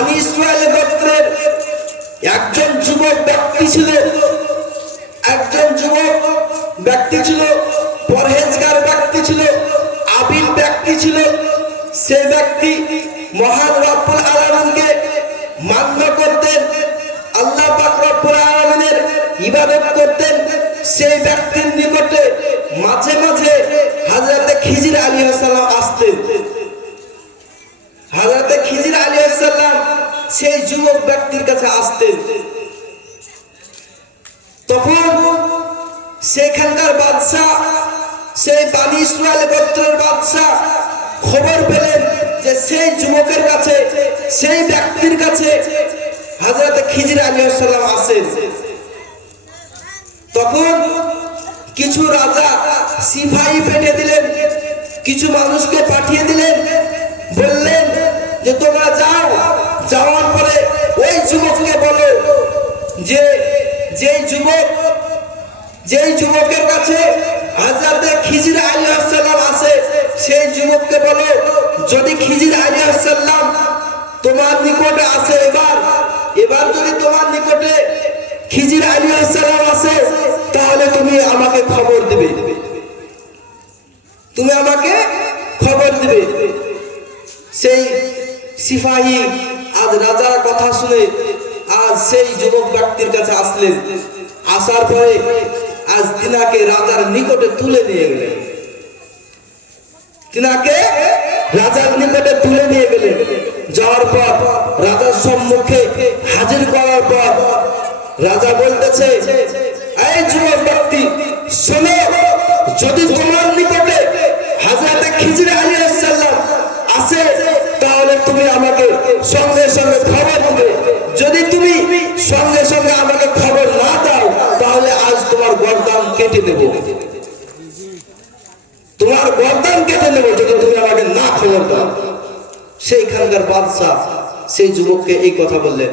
বানি ইসরাইল গোত্রের একজন যুবক ব্যক্তি ছিল, একজন যুবক ব্যক্তি ছিল, পরহেজগার ব্যক্তি ছিল, আবিল ব্যক্তি ছিল। সেই ব্যক্তি মহান রব্বুল আলামিনকে মান্য করতেন, আল্লাহ পাক রব্বুল আলামিনের ইবাদত করতেন। সেই ব্যক্তির নিকটে মাঝে মাঝে হযরত খিজির আলাইহিস সালাম আসতেন। হযরত খিজির আলাইহিস সালাম সেই যুবক ব্যক্তির কাছে আসতেন। তখন সেখানকার বাদশা, সেই বানি ইসরাইল গোত্রের বাদশা খবর পেলেন যে সেই যুবকের কাছে, সেই ব্যক্তির কাছে হযরত খিজির আলাইহিস সালাম আসেন। তখন কিছু রাজা সিপাহী পেঠিয়ে দিলেন, কিছু মানুষকে পাঠিয়ে দিলেন, বললেন যে তোমরা যাও, যাওয়ার পরে ওই যুবককে বলো যে যেই যুবকের কাছে হযরত খিজির আলাইহিস সালাম আছে, সেই যুবককে বলো যদি খিজির আলাইহিস সালাম তোমার নিকটে আসে, এবার যদি তোমার নিকটে খিজির আলাইহিস সালাম আসে, তাহলে তুমি আমাকে খবর দিবে, তুমি আমাকে খবর দিবে। সেই সিপাহী আজ রাজার কথা শুনে আজ সেই যুবক ব্যক্তির কাছে আসলেন। আসার পরে আজ তিনাকে রাজার নিকটে তুলে নিয়ে গেলেন, তিনাকে রাজার নিকটে তুলে নিয়ে গেলেন। যাওয়ার পর রাজার সম্মুখে হাজির করার পর রাজা বলতেছে, এই যুবক ব্যক্তি শোনো, যদি তোমার নিকটে হযরত খিজির আলাইহিস সালাম আসে, তাহলে তুমি আমাকে সঙ্গে সঙ্গে খবর দিবে। যদি তুমি সঙ্গে সঙ্গে আমাকে খবর না দাও, তাহলে আজ তোমার গর্দান কেটে দেব, তোমার গর্দান কেটে নেব যদি তুমি আমাকে না খবর দাও। সেইখানকার বাদশা সেই যুবককে এই কথা বললেন।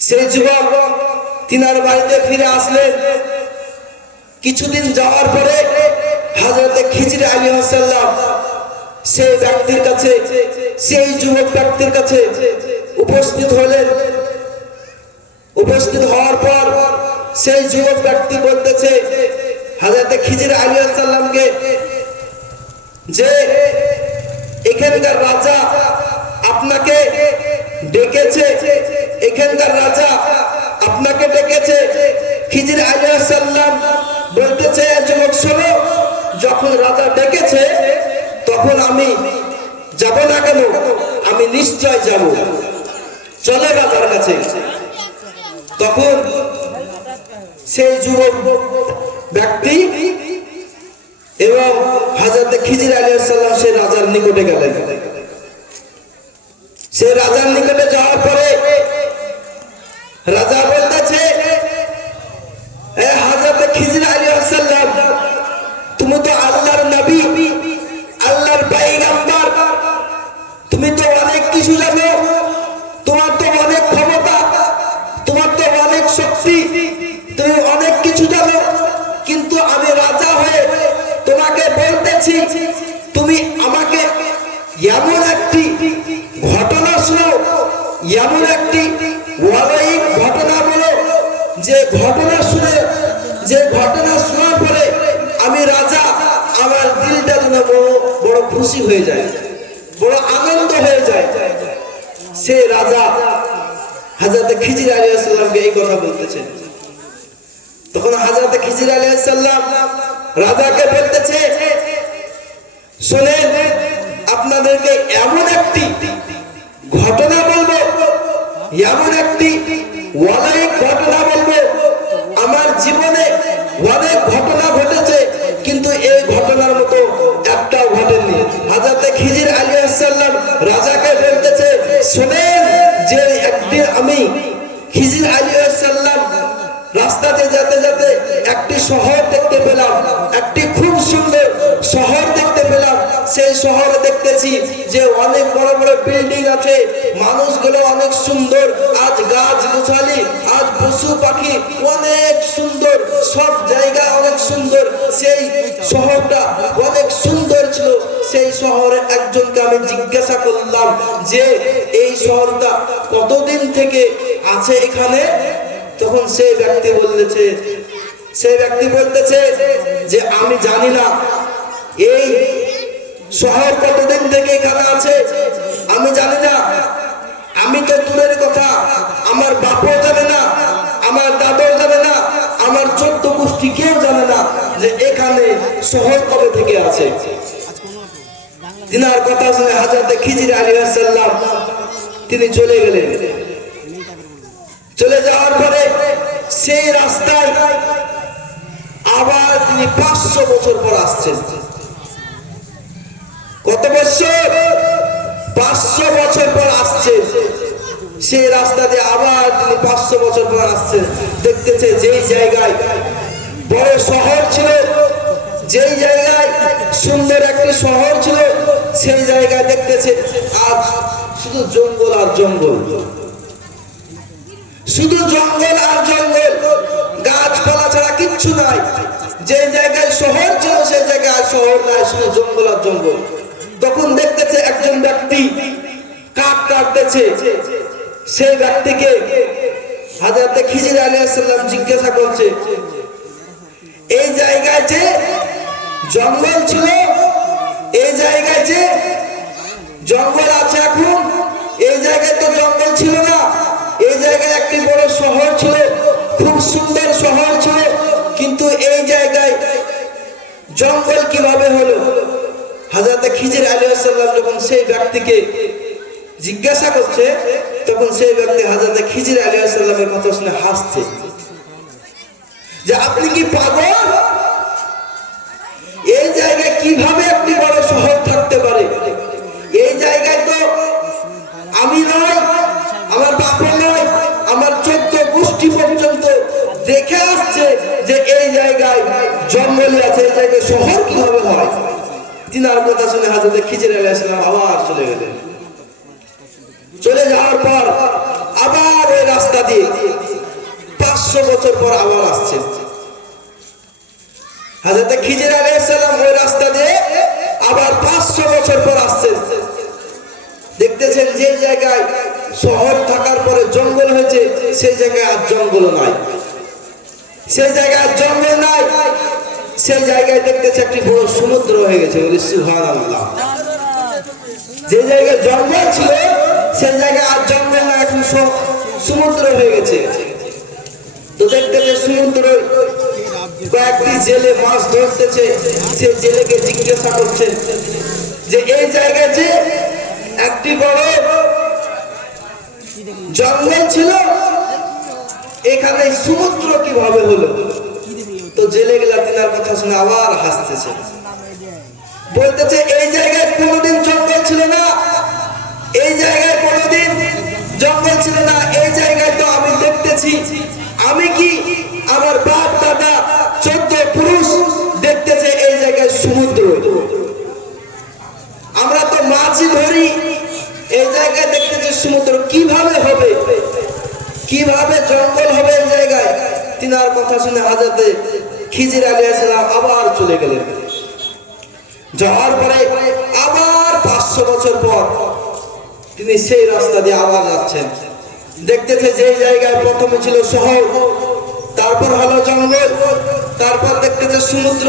সেই যুবক তিনার বাড়িতে ফিরে আসলেন। কিছুদিন যাওয়ার পরে হযরত খিজির আলাইহিস সালাম সেই ব্যক্তির কাছে, সেই যুবক ব্যক্তির কাছে উপস্থিত হলেন। উপস্থিত হওয়ার পর সেই যুবক ব্যক্তি বলতেছে হযরত খিজির আলাইহিস সালামকে যে এখানকার রাজা আপনাকে ডেকেছে, এখানকার রাজা আপনাকে ডেকেছে। খিজির আলাইহিস সালাম বলতেছে, যুবক শোনো, যখন রাজা ডেকেছে তখন আমি যাব না কেন, আমি নিশ্চয় যাব, চলে রাজার কাছে। তখন সেই যুবক ব্যক্তি এবং হযরত খিজির আলাইহিস সালাম সেই রাজার নিকটে গেলেন। সেই রাজার নিকটে যাওয়ার পরে রাজা বলতেছে, এ হযরত খিজির আলাইহিস সালাম, তুমি তো আল্লাহর নবী, আল্লাহর পয়গম্বর, তুমি তো অনেক কিছু জানো, তোমার তো অনেক ক্ষমতা, তোমার তো অনেক শক্তি, তুমি অনেক কিছু জানো, কিন্তু আমি রাজা হয়ে তোমাকে বলতেছি, তুমি আমাকে এমন একটি ঘটনা শোনাও, এমন একটি অলৌকিক ঘটনা বলো, যে ঘটনা শুনে, যে ঘটনা শোনার পরে আমি রাজা, আমার দিলটা যেন বড় খুশি হয়ে যায়, বড় আনন্দ হয়ে যায়। সে রাজা হযরত খিজির আলাইহিস সালামকে এই কথা বলতেছেন। তখন হযরত খিজির আলাইহিস সালাম রাজাকে বলতেছে, শুনেন, আপনাদেরকে এমন একটি ঘটনা বলবো, এমন একটি অলৌকিক ঘটনা বলবো। আমার জীবনে অনেক ঘটনা ঘটেছে, কিন্তু এই ঘটনার মতো একটাও ঘটেনি। হযরত খিজির আলাইহিস সালাম রাজাকে বলতেছে, শুনেন, যে একদিন আমি খিজির আলাইহিস সালাম রাস্তাতে যেতে যেতে একটি শহর দেখতে পেলাম, একটি খুব সুন্দর শহর দেখতে পেলাম। সেই শহরে দেখতেছি যে অনেক বড় বড় বিল্ডিং আছে, মানুষগুলো অনেক সুন্দর, আজ গাছ গোছালি, আজ পশু পাখি অনেক সুন্দর, সব জায়গা অনেক সুন্দর। সেই শহরটা অনেক সুন্দর ছিল। সেই শহরে একজনকে আমি আমি জিজ্ঞাসা করলাম যে এই শহরটা কতদিন থেকে আছে এখানে, তখন সেই ব্যক্তি বলতেছে যে আমি জানি না এই শহর কতদিন থেকে এখানে আছে, আমি জানি না। আমি তো দূরের কথা, আমার বাপও জানে না, আমার দাদাও জানে না, আমার 14 গোষ্ঠী কেউ জানে না যে এখানে শহর কবে থেকে আছে। তিনার কথা শুনে হযরত খিজির আলাইহিস সালাম তিনি চলে গেলেন। চলে যাওয়ার পরে সেই রাস্তায় আবার তিনি 500 বছর পর আসছেন। কত বছর? 500 বছর পর আসছেন। সেই রাস্তা দিয়ে আবার তিনি 500 বছর পর আসছেন। দেখতেছে যেই জায়গায় বড় শহর ছিল, যেই জায়গায় সুন্দর একটি শহর ছিল, সেই জায়গায় দেখতেছে আজ শুধু জঙ্গল আর জঙ্গল, শুধু জঙ্গল আর জঙ্গল, গাছপালা ছাড়া কিচ্ছু নাই। যে জায়গায় শহর ছিল সেই জায়গায় শহর নাই, শুধু জঙ্গল আর জঙ্গল। তখন দেখতেছে একজন ব্যক্তি কাঠ কাটতেছে। সেই ব্যক্তিকে হযরত খিজির আলাইহিস সালাম জিজ্ঞাসা করছে, এই জায়গায় যে জঙ্গল ছিল, এই জায়গায় যে জঙ্গল আছে এখন, এই জায়গায় তো জঙ্গল ছিল না, এই জায়গায় একটি বড় শহর ছিল, খুব সুন্দর শহর ছিল, কিন্তু এই জায়গায় জঙ্গল কিভাবে হলো? হযরত খিজির আলাইহিস সালাম যখন সেই ব্যক্তিকে জিজ্ঞাসা করছে, তখন সেই ব্যক্তি হযরত খিজির আলাইহিস সালামের কথা শুনে হাসছে যে আপনি কি পাগল? এই জায়গায় কিভাবে একটি বড় শহর থাকতে পারে? এই জায়গায় তো আমি নয়, আমার বাপও নয়, আমার 14 গোষ্ঠী পর্যন্ত দেখে আসছে যে এই জায়গায় জঙ্গলই আছে, এই জায়গায় শহর কিভাবে হয়? তিনার কথা শুনে হযরত খিজির আলাইহিস সালাম আবার চলে গেলেন। চলে যাওয়ার পর আবার ওই রাস্তা দিয়ে 500 বছর পর আবার আসছেন। হযরত খিজির আলাইহিস সালাম ওই রাস্তা দিয়ে আবার 500 বছর পর আসছেন। দেখতেছেন যে জায়গায় শহর থাকার পরে জঙ্গল হয়েছে, সেই জায়গায় আর জঙ্গল নাই, সেই জায়গায় জঙ্গল নাই, সেই জায়গায় দেখতেছে একটি বড় সমুদ্র হয়ে গেছে। বলি সুবহানাল্লাহ। যে জায়গায় জঙ্গল ছিল সেই জায়গায় আর জঙ্গল না, এখন সমুদ্র হয়ে গেছে। তো দেখতেছে সমুদ্র, কয়েকটি জেলে মাছ ধরতেছে। সে জেলেকে জিজ্ঞাসা করছে যে এই জায়গায় যে একটি বড় জঙ্গল ছিল, এখানে সমুদ্র কিভাবে হলো? তো জেলেগুলা তিনার কথা শুনে আবার হাসতেছে, বলতেছে এই জায়গায় কোনোদিন জঙ্গল ছিল না, এই জায়গায় কোনোদিন জঙ্গল ছিল না, এই জায়গায় তো আমি দেখতেছি, আমি কি আমার বাপ দাদা 14 পুরুষ দেখতেছে এই জায়গায় সমুদ্র। আমরা তো মাছই ধরি, এই জায়গায় দেখতেছে সমুদ্র, কিভাবে হবে, কিভাবে জঙ্গল হবে এই জায়গায়? তিনার কথা শুনে হযরত খিজির আলাইহিস সালাম আবার চলে গেলেন। যাওয়ার পরে আবার 500 বছর পর তিনি সেই রাস্তা দিয়ে আবার যাচ্ছেন। দেখতেছে যে জায়গায় প্রথমে ছিল শহর, তারপর হলো জঙ্গল, তারপর দেখতেছে সমুদ্র,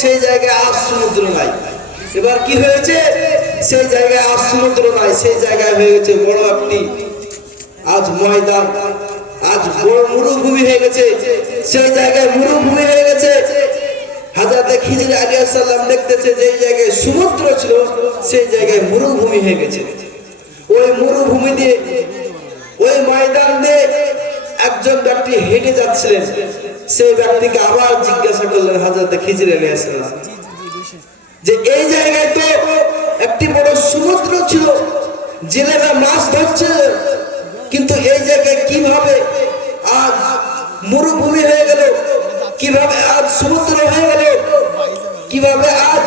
সেই জায়গায় আর সমুদ্র নাই। এবার কি হয়েছে? সেই জায়গায় আর সমুদ্র নাই, সেই জায়গায় হয়ে গেছে বড় একটি আজ ময়দান, আজ বড় মরুভূমি হয়ে গেছে, সেই জায়গায় মরুভূমি হয়ে গেছে। হযরত খিজির আলাইহিস সালাম দেখতেছে যে জায়গায় সমুদ্র ছিল সেই জায়গায় মরুভূমি হয়ে গেছে। ওই মরুভূমি দিয়ে, ওই ময়দান দিয়ে একজন ব্যক্তি হেঁটে যাচ্ছিলেন। সেই ব্যক্তিকে আবার জিজ্ঞাসা করলেন হযরত খিজির আলাইহিস সালাম যে এই জায়গায় তো একটি বড় সমুদ্র ছিল, জেলেরা মাছ ধরছে, কিন্তু এই জায়গায় কিভাবে আজ মরুভূমি হয়ে গেল, কিভাবে আজ সমুদ্র হয়ে গেল, কিভাবে আজ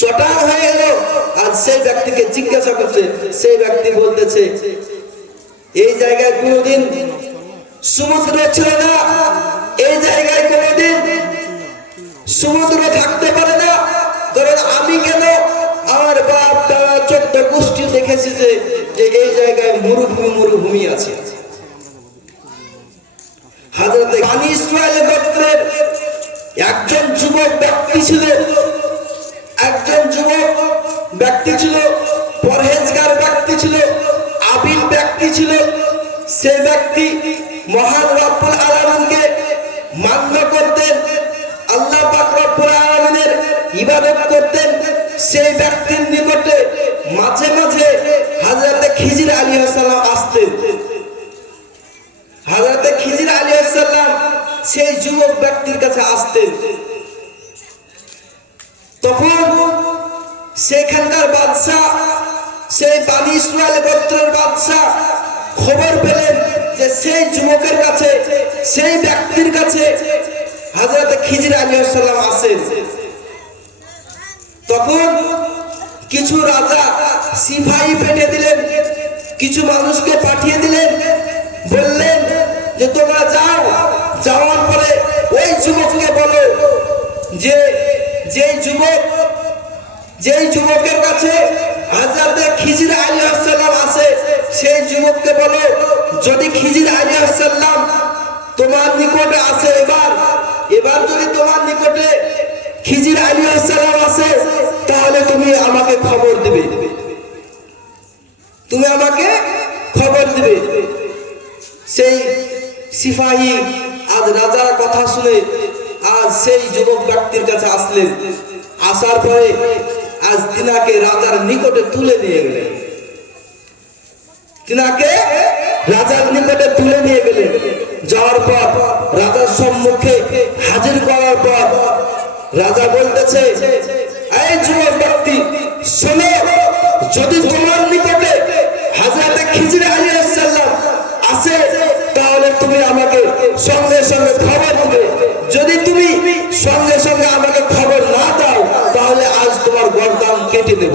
চটান হয়ে গেল? আজ সেই ব্যক্তিকে জিজ্ঞাসা করছে, সেই ব্যক্তি বলতেছে এই জায়গায় কোনোদিন সমুদ্র ছিল না, এই জায়গায় কোনোদিন সমুদ্র থাকতে পারে না। ধরেন আমি কেন আমার বাপ দাদা 14 গোষ্ঠী দেখেছে যে এই জায়গায় মরুভূমি আছে। হযরত বনী ইসরাইল গোত্রের একজন যুবক ব্যক্তি ছিল, পরহেজগার ব্যক্তি ছিল, আবিল ব্যক্তি ছিল। সেই ব্যক্তি মহান রব্বুল আলামিনকে মান্য করতেন, আল্লাহ পাক রব্বুল আলামিনের ইবাদত করতেন। সেই ব্যক্তির নিকটে মাঝে মাঝে হযরত খিজির আলাইহিস সালাম আসতেন। হযরত খিজির আলাইহিস সালাম সেই যুবক ব্যক্তির কাছে আসতেন। তখন সেখানকার বাদশা, সেই বনী ইসরাইল গোত্রের বাদশা খবর পেলেন যে সেই যুবকের কাছে, সেই ব্যক্তির কাছে হযরত খিজির আলাইহিস সালাম আসেন। তখন কিছু রাজা সিপাহী পেটে দিলেন, কিছু মানুষকে পাঠিয়ে দিলেন, বললেন যে তোমরা যাও, যাওয়ার পরে ওই যুবককে বলো যে যেই যুবকের কাছে হযরত খিজির আলাইহিস সালাম আছে, সেই যুবককে বলো যদি খিজির আলাইহিস সালাম তোমার নিকটে আসে, এবার যদি তোমার নিকটে খিজির আলাইহিস সালাম আসে, তাহলে তুমি আমাকে খবর দিবে, সেই সিপাহী আজ রাজার কথা শুনে আজ সেই যুবক ব্যক্তির কাছে আসলেন। আসার পরে আজ তিনাকে রাজার নিকটে তুলে নিয়ে গেলেন। যাওয়ার পর রাজার সম্মুখে হাজির করার পর রাজা বলতেছে, এই যুবক ব্যক্তি শোনো, যদি তোমার নিকটে হযরত খিজির আলাইহিস সালাম আসে, তাহলে তুমি আমাকে সঙ্গে সঙ্গে খবর দিবে। যদি তুমি সঙ্গে সঙ্গে আমাকে খবর না দাও, তাহলে আজ তোমার গর্দান কেটে নেব,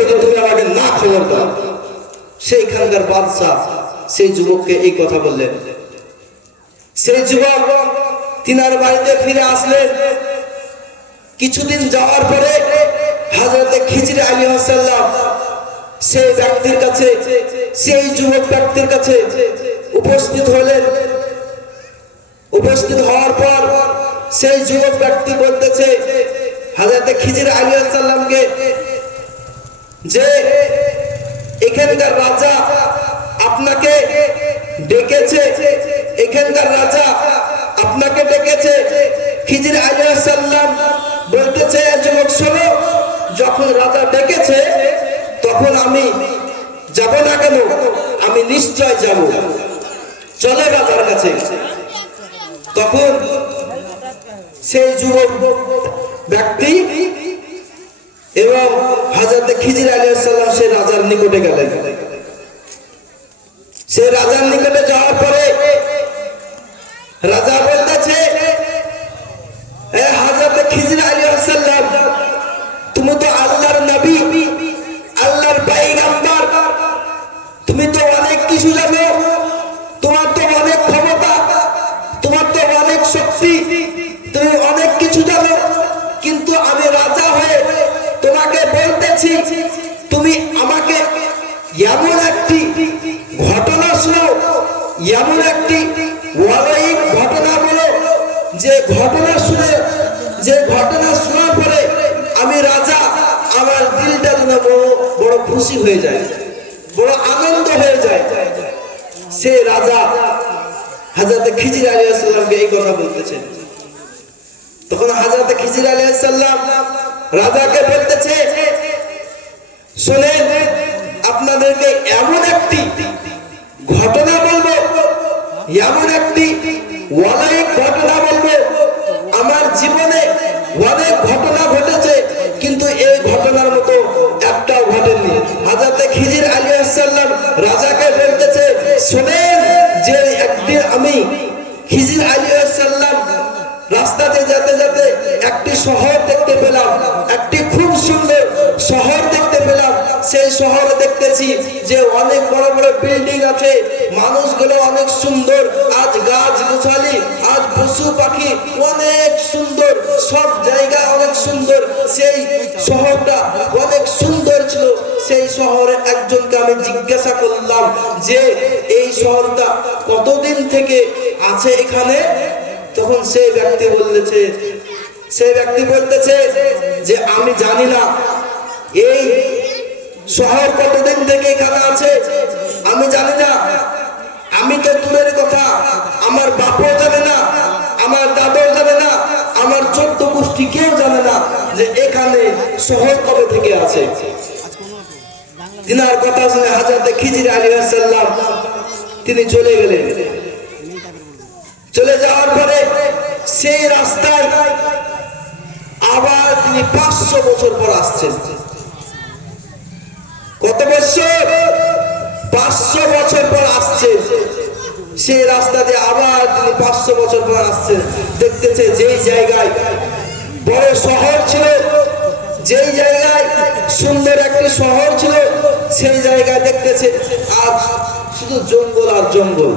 যদি তুমি আমাকে না খবর দাও। সেইখানকার বাদশা সেই যুবককে এই কথা বললেন। সেই যুবক তিনার বাড়িতে ফিরে আসলেন। কিছুদিন যাওয়ার পরে হযরত খিজির আলাইহিস সালাম সেই ব্যক্তির কাছে, সেই যুবক ব্যক্তির কাছে উপস্থিত হলেন। উপস্থিত হওয়ার পর সেই যুবক ব্যক্তি বলতেছে হযরত খিজির আলাইহিস সালামকে যে এখানকার রাজা আপনাকে ডেকেছে, খিজির আলাইহিস সালাম বলতেছে, যুবক শোনো, যখন রাজা ডেকেছে তখন আমি যাব না কেন? আমি নিশ্চয় যাব, চলো রাজার কাছে। তখন সেই যুবক ব্যক্তি এবং হযরত খিজির আলাইহিস সালাম সেই রাজার নিকটে গেলেন। সেই রাজার নিকটে যাওয়ার পরে রাজা বলতেছে, হযরত খিজির আলাইহিস সালাম, তুমি তো আল্লাহর নবী, আল্লাহর পয়গম্বর, তুমি তো অনেক কিছু জানো, তোমার তো অনেক ক্ষমতা, তোমার তো অনেক শক্তি, তুমি অনেক কিছু জানো, কিন্তু আমি রাজা হয়ে তোমাকে বলতেছি, তুমি আমাকে এমন একটি ঘটনা শোনাও, এমন একটি অলৌকিক ঘটনা বলো, যে ঘটনা শোনার পরে আমি রাজা, আমার দিলটা যেন বড় খুশি হয়ে যায়, বড় আনন্দ হয়ে যায়। সে রাজা হযরত খিজির আলাইহিস সালামকে এই কথা বলতেছেন। তখন হযরত খিজির আলাইহিস সালাম রাজাকে বলতেছে, শুনেন, আপনাদেরকে এমন একটি ঘটনা বলবো, এমন একটি অলৌকিক ঘটনা বলবো। আমার জীবনে অনেক ঘটনা ঘটেছে, কিন্তু এই ঘটনার মতো একটাও ঘটেনি। হযরত খিজির আলাইহিস সালাম রাজাকে বলতেছে, শুনেন, যে একদিন আমি খিজির আলাইহিস সালাম রাস্তাতে যেতে যেতে একটি শহর দেখতে পেলাম, একটি খুব সুন্দর শহর দেখতে পেলাম। সেই শহরে দেখতেছি যে অনেক বড় বড় বিল্ডিং আছে, মানুষগুলো অনেক সুন্দর, আজ গাছ গোছালি, আজ পশু পাখি অনেক সুন্দর, সব জায়গা অনেক সুন্দর, সেই শহরটা অনেক সুন্দর ছিল। সেই শহরে একজনকে আমি জিজ্ঞাসা করলাম যে এই শহরটা কতদিন থেকে আছে এখানে? তখন সেই ব্যক্তি বলতেছে যে আমি জানি না এই শহর কতদিন থেকে এখানে আছে, আমি জানি না। আমি তো দূরের কথা, আমার বাপও জানে না, আমার দাদাও জানে না, আমার 14 গোষ্ঠী কেউ জানে না যে এখানে শহর কবে থেকে আছে। তিনার কথা শুনে হযরত খিজির আলাইহিস সালাম তিনি চলে গেলেন। চলে যাওয়ার পরে সেই রাস্তায় আবার তিনি 500 বছর পর আসছেন। কত বছর? 500 বছর পর আসছেন। সেই রাস্তা দিয়ে আবার তিনি 500 বছর পর আসছেন। দেখতেছে যেই জায়গায় বড় শহর ছিল, যেই জায়গায় সুন্দর একটি শহর ছিল, সেই জায়গায় দেখতেছে আজ শুধু জঙ্গল আর জঙ্গল,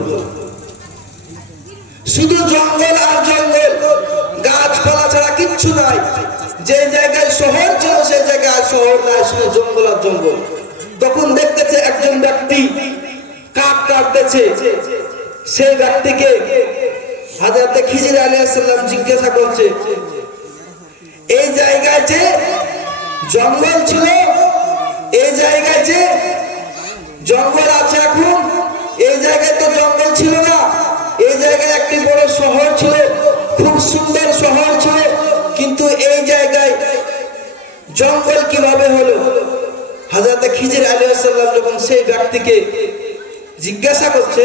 শুধু জঙ্গল আর জঙ্গল, গাছপালা ছাড়া কিচ্ছু নাই। যে জায়গায় শহর ছিল সেই জায়গায় শহর নাই, শুধু জঙ্গল আর জঙ্গল। তখন দেখতেছে একজন ব্যক্তি কাঠ কাটতেছে। সেই ব্যক্তিকে হযরত খিজির আলাইহিস সালাম জিজ্ঞাসা করছে, এই জায়গায় যে জঙ্গল ছিল, এই জায়গায় যে জঙ্গল আছে এখন, এই জায়গায় তো জঙ্গল ছিল না, এই জায়গায় একটি বড় শহর ছিল, খুব সুন্দর শহর ছিল, কিন্তু এই জায়গায় জঙ্গল কিভাবে হলো? হযরত খিজির আলাইহিস সালাম যখন সেই ব্যক্তিকে জিজ্ঞাসা করছে,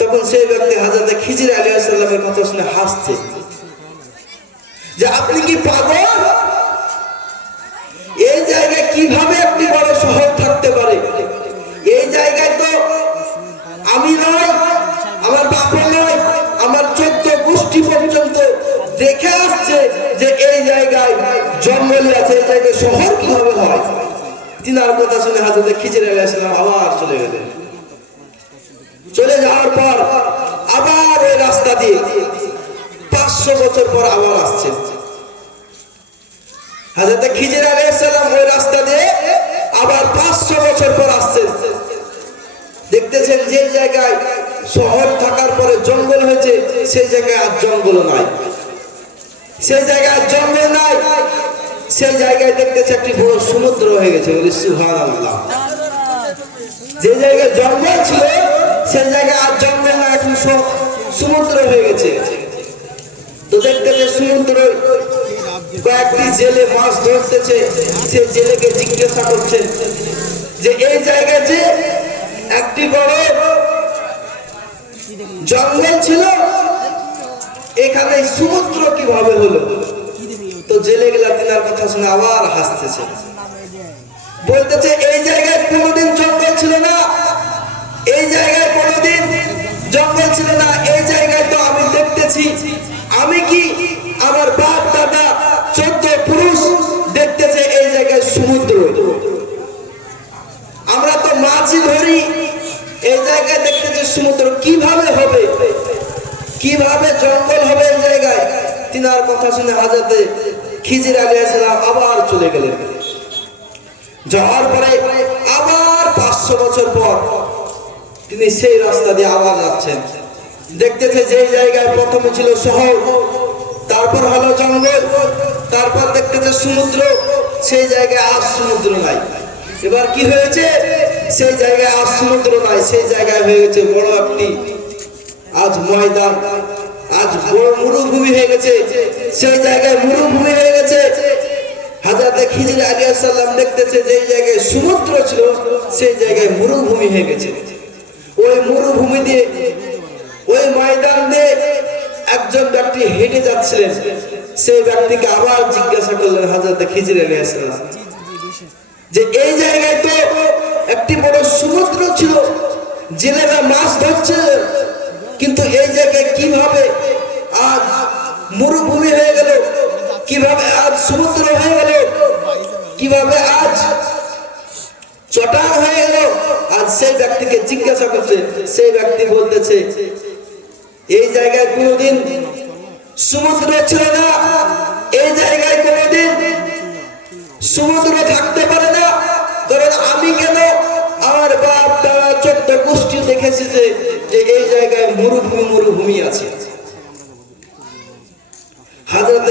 তখন সেই ব্যক্তি হযরত খিজির আলাইহিস সালামের কথা শুনে হাসছে যে আপনি কি পাগল? এই জায়গায় কিভাবে একটি বড় শহর থাকতে পারে? এই জায়গায় তো আমি নয়, আমার বাবা নয়, আমার 14 গোষ্ঠী পর্যন্ত দেখে আসছে যে এই জায়গায় জঙ্গল আছে, এই জায়গায় শহর কিভাবে হয়? তিনার কথা শুনে হযরত খিজির আলাইহিস সালাম আবার চলে গেলেন। চলে যাওয়ার পর আবার ওই রাস্তা দিয়ে 500 বছর পর আবার আসছেন। হযরত খিজির আলাইহিস সালাম ওই রাস্তা দিয়ে আবার 500 বছর পর আসছেন। দেখতেছেন যে জায়গায় শহর থাকার পরে জঙ্গল হয়েছে, সেই জায়গায় আর জঙ্গল নাই, সেই জায়গায় জঙ্গল নাই, সেই জায়গায় দেখতেছে একটি বড় সমুদ্র হয়ে গেছে। বলি সুবহানাল্লাহ। যে জায়গায় জঙ্গল ছিল সেই জায়গায় আর জঙ্গল না, এখন সমুদ্র হয়ে গেছে। তো দেখতেছে সমুদ্র কয়েকটি জেলে মাছ ধরতেছে। সে জেলেকে জিজ্ঞাসা করছে যে এই জায়গায় যে একটি বড় জঙ্গল ছিল, এখানে সমুদ্র কিভাবে হলো? তো জেলেগুলা তিনার কথা শুনে আবার হাসতেছে, বলতেছে এই জায়গায় কোনোদিন জঙ্গল ছিল না, এই জায়গায় কোনোদিন জঙ্গল ছিল না, এই জায়গায় তো আমি দেখতেছি, আমি কি আমার বাপ দাদা 14 পুরুষ দেখতেছে এই জায়গায় সমুদ্র। আমরা তো মাছই ধরি, এই জায়গায় দেখতেছে সমুদ্র, কিভাবে হবে? কিভাবে জঙ্গল হবে এই জায়গায়? তিনার কথা শুনে হযরত খিজির আলাইহিস সালাম আবার চলে গেলেন। যাওয়ার পরে আবার 500 বছর পর তিনি সেই রাস্তা দিয়ে আবার যাচ্ছেন। দেখতেছে যে জায়গায় প্রথমে ছিল শহর, তারপর হলো জঙ্গল, তারপর দেখতেছে সমুদ্র, সেই জায়গায় আর সমুদ্র নাই। এবার কি হয়েছে? সেই জায়গায় আর সমুদ্র নাই, সেই জায়গায় হয়ে গেছে বড় একটি আজ ময়দান, আজ বড় মরুভূমি হয়ে গেছে। সেই জায়গায় মরুভূমি হয়ে গেছে। হযরত খিজির আলাইহিস সালাম দেখতেছে যে জায়গায় সমুদ্র ছিল সেই জায়গায় মরুভূমি হয়ে গেছে। ওই মরুভূমি দিয়ে, ওই ময়দান দিয়ে একজন ব্যক্তি হেঁটে যাচ্ছিলেন। সেই ব্যক্তিকে আবার জিজ্ঞাসা করলেন হযরত খিজির আলাইহিস সালাম যে এই জায়গায় তো একটি বড় সমুদ্র ছিল, জেলেরা মাছ ধরছে, কিন্তু এই জায়গায় কিভাবে আজ মরুভূমি হয়ে গেল? কিভাবে আজ সমুদ্র হয়ে গেল? কিভাবে আজ ব্যক্তিকে জিজ্ঞাসা করছে, সেই ব্যক্তি বলতেছে এই জায়গায় কোনোদিন সমুদ্র ছিল না, এই জায়গায় কোনোদিন সমুদ্র থাকতে পারে না, কারণ আমি কেন আমার বাপ দাদা 14 গোষ্ঠী দেখেছি যে এই জায়গায় মরুভূমি আছে। হযরত